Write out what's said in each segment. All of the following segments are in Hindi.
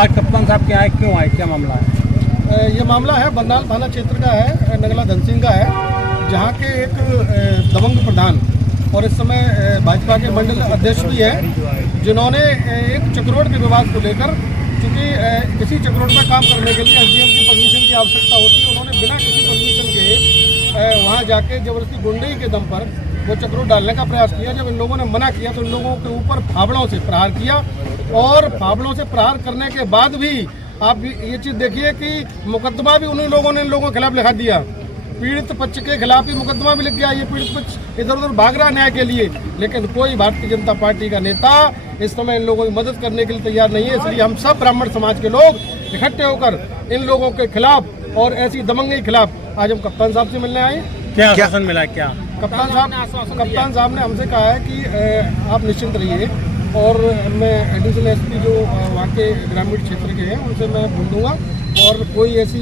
आज कप्तान साहब के आए, क्यों आए, क्या मामला है? ये मामला है बरनाल थाना क्षेत्र का है, नगला धनसिंह का है, जहाँ के एक दबंग प्रधान और इस समय भाजपा के मंडल अध्यक्ष भी हैं, जिन्होंने एक चक्रोड के विवाद को लेकर, चूँकि किसी चक्रोड में काम करने के लिए एसडीएम की परमिशन की आवश्यकता होती है, उन्होंने बिना किसी परमिशन के वहाँ जाके जबरदस्ती गुंडई के दम पर वो चक्रोड डालने का प्रयास किया। जब इन लोगों ने मना किया तो इन लोगों के ऊपर फावड़ों से प्रहार किया, और फावड़ों से प्रहार करने के बाद भी आप ये चीज़ देखिए कि मुकदमा भी उन्हीं लोगों ने इन लोगों के खिलाफ लिखा दिया। पीड़ित पक्ष के खिलाफ ही मुकदमा भी लिख गया। ये पीड़ित पक्ष इधर उधर भाग रहा न्याय के लिए, लेकिन कोई भारतीय जनता पार्टी का नेता इस समय इन लोगों की मदद करने के लिए तैयार नहीं है। इसलिए हम सब ब्राह्मण समाज के लोग इकट्ठे होकर इन लोगों के खिलाफ और ऐसी दबंगी के खिलाफ आज हम कप्तान साहब से मिलने आए। क्या आश्वासन मिला? क्या कप्तान साहब ने हमसे कहा है कि आप निश्चिंत रहिए, और मैं एडिशनल एसपी जो वहाँ के ग्रामीण क्षेत्र के हैं उनसे मैं बोल दूँगा, और कोई ऐसी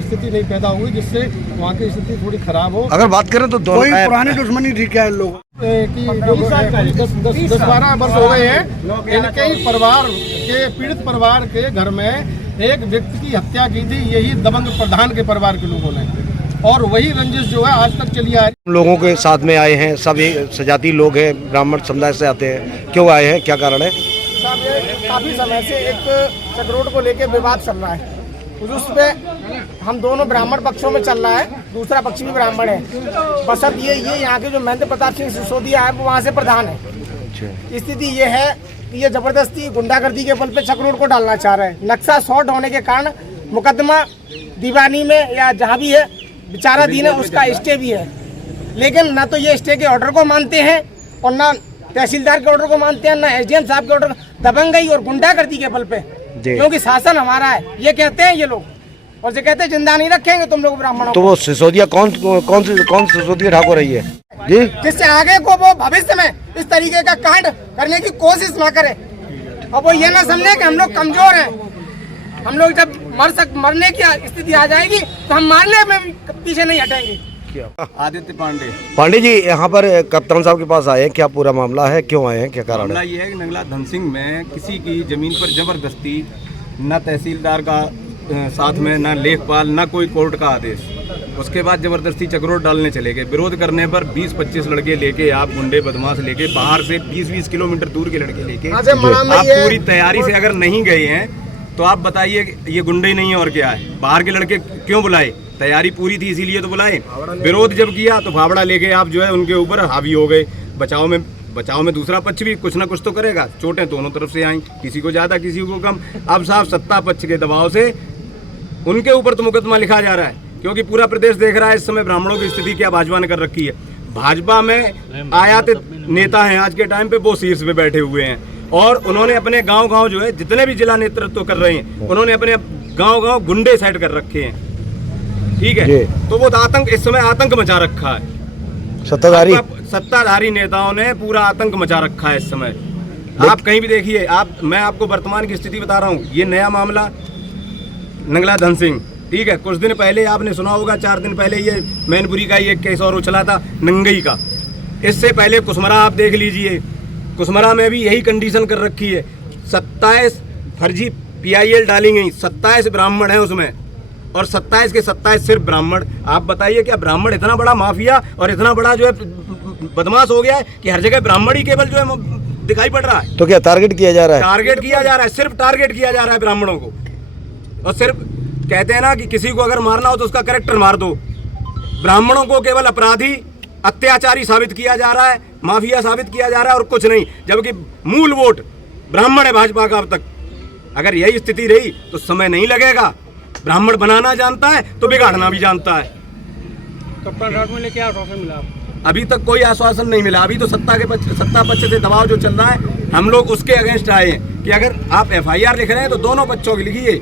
स्थिति नहीं पैदा हुई जिससे वहाँ की स्थिति थोड़ी खराब हो। अगर बात करें तो कोई पुरानी दुश्मनी थी क्या इन लोगों की? 10-12 वर्ष हो गए हैं। इनके ही परिवार के, पीड़ित परिवार के घर में एक व्यक्ति की हत्या की थी, यही दबंग प्रधान के परिवार के लोगों ने, और वही रंजिश जो है आज तक चली आ रही। लोगों के साथ में आए हैं, सब सजाती लोग हैं, ब्राह्मण समुदाय से आते हैं, क्यों आए हैं, क्या कारण है? साहब ये काफ़ी समय से एक चक्रोड को लेकर विवाद चल रहा है, उस पर हम दोनों ब्राह्मण पक्षों में चल रहा है, दूसरा पक्ष भी ब्राह्मण है। बस अब ये यहाँ के जो महेंद्र प्रताप सिंह सिसोदिया है वो वहाँ से प्रधान है। स्थिति ये है कि ये जबरदस्ती गुंडागर्दी के बल पे चक्रोड को डालना चाह रहे हैं। नक्शा शॉर्ट होने के कारण मुकदमा दीवानी में या जहाँ भी है बेचारा दीन है, उसका स्टे भी है, लेकिन ना तो ये स्टे के ऑर्डर को मानते हैं और ना तहसीलदार के ऑर्डर को मानते हैं, ना एसडीएम साहब के ऑर्डर। दबंगई और गुंडागर्दी के बल पे, क्योंकि शासन हमारा है ये कहते हैं ये लोग, और ये कहते हैं जिंदा नहीं रखेंगे तुम लोग ब्राह्मणों। तो वो सिसोदिया कौन सिसोदिया ठाकुर रही है जी, जिससे आगे को वो भविष्य में इस तरीके का कांड करने की कोशिश ना करे, और वो ये ना समझे कि हम लोग कमजोर हैं। हम लोग जब मरने की स्थिति आ जाएगी तो हम मारने में भी पीछे नहीं हटेंगे। आदित्य पांडे जी यहाँ पर कप्तान साहब के पास आए हैं, क्या पूरा मामला है, क्यों आए हैं, क्या कारण मामला है? ये है कि नगला धनसिंह में किसी की जमीन पर जबरदस्ती, न तहसीलदार का साथ में, न लेखपाल, न कोई कोर्ट का आदेश, उसके बाद जबरदस्ती चक्रोड डालने चले गए। विरोध करने पर 20-25 लड़के लेके, आप गुंडे बदमाश लेके, बाहर से 20-20 किलोमीटर दूर के लड़के लेके आप पूरी तैयारी से अगर नहीं गए हैं तो आप बताइए ये गुंडे नहीं है और क्या है? बाहर के लड़के क्यों बुलाए? तैयारी पूरी थी इसीलिए तो बुलाए। विरोध जब किया तो फावड़ा लेके आप जो है उनके ऊपर हावी हो गए। बचाव में दूसरा पक्ष भी कुछ ना कुछ तो करेगा। चोटें दोनों तरफ से आई, किसी को ज्यादा किसी को कम। अब साहब सत्ता पक्ष के दबाव से उनके ऊपर तो मुकदमा लिखा जा रहा है, क्योंकि पूरा प्रदेश देख रहा है इस समय ब्राह्मणों की स्थिति क्या भाजपा ने कर रखी है। भाजपा में आयातित नेता हैं आज के टाइम पे, वो शीर्ष पे बैठे हुए हैं, और उन्होंने अपने गांव जो है जितने भी जिला नेतृत्व कर रहे हैं, उन्होंने अपने गांव गुंडे सेट कर रखे हैं। ठीक है, तो वो आतंक, इस समय आतंक मचा रखा है। सत्ताधारी नेताओं ने पूरा आतंक मचा रखा है इस समय। आप कहीं भी देखिए, मैं आपको वर्तमान की स्थिति बता रहा हूँ। ये नया मामला नगला धनसिंह, ठीक है, कुछ दिन पहले आपने सुना होगा, 4 दिन पहले ये मैनपुरी का ये केस और उछला था नंगई का। इससे पहले कुसमरा आप देख लीजिए, कुसमरा में भी यही कंडीशन कर रखी है। 27 फर्जी PIL डाली गई, 27 ब्राह्मण हैं उसमें, और 27 के 27 सिर्फ ब्राह्मण। आप बताइए क्या ब्राह्मण इतना बड़ा माफिया और इतना बड़ा जो है बदमाश हो गया है कि हर जगह ब्राह्मण ही केवल जो है दिखाई पड़ रहा है? तो क्या टारगेट किया जा रहा है? टारगेट किया जा रहा है, सिर्फ टारगेट किया जा रहा है ब्राह्मणों को। और सिर्फ कहते हैं ना कि किसी को अगर मारना हो तो उसका कैरेक्टर मार दो। ब्राह्मणों को केवल अपराधी, अत्याचारी साबित किया जा रहा है, माफिया साबित किया जा रहा है और कुछ नहीं, जबकि मूल वोट ब्राह्मण है भाजपा का। अब तक अगर यही स्थिति रही तो समय नहीं लगेगा। ब्राह्मण बनाना जानता है तो बिगाड़ना भी जानता है। कप्तान साहब में क्या आश्वासन मिला? अभी तक कोई आश्वासन नहीं मिला। अभी तो सत्ता पक्ष से दबाव जो चल रहा है, हम लोग उसके अगेंस्ट आए हैं कि अगर आप FIR लिख रहे हैं तो दोनों पक्षों की लिखिए।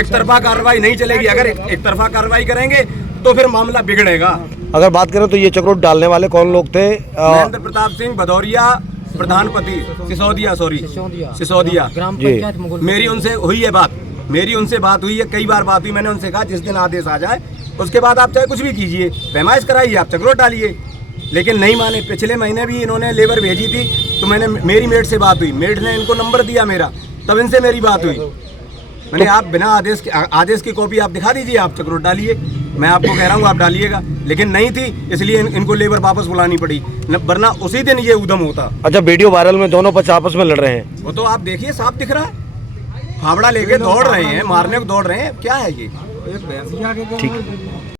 एक तरफा कार्रवाई नहीं चलेगी। अगर एक तरफा कार्रवाई करेंगे तो फिर मामला बिगड़ेगा। अगर बात करें तो ये चक्रोड डालने वाले कौन लोग थे? महेंद्र प्रताप सिंह भदौरिया, प्रधानपति सिसोदिया। मेरी उनसे हुई है बात, हुई है, कई बार बात हुई। मैंने उनसे कहा जिस दिन आदेश आ जाए उसके बाद आप चाहे कुछ भी कीजिए, पैमाइश कराइए, आप चक्रोड डालिए, लेकिन नहीं माने। पिछले महीने भी इन्होंने लेबर भेजी थी, तो मेरी मेड से बात हुई, मेड ने इनको नंबर दिया मेरा, तब इनसे मेरी बात हुई। मैंने आप बिना आदेश की कॉपी आप दिखा दीजिए, आप चक्रोट डालिए, मैं आपको कह रहा हूँ आप डालिएगा, लेकिन नहीं थी इसलिए इनको लेबर वापस बुलानी पड़ी, वरना उसी दिन ये उधम होता। अच्छा, वीडियो वायरल में दोनों पक्ष आपस में लड़ रहे हैं। वो तो आप देखिए साफ दिख रहा है, फावड़ा लेके दौड़ रहे हैं, मारने को दौड़ रहे हैं, क्या है ये? ठीक।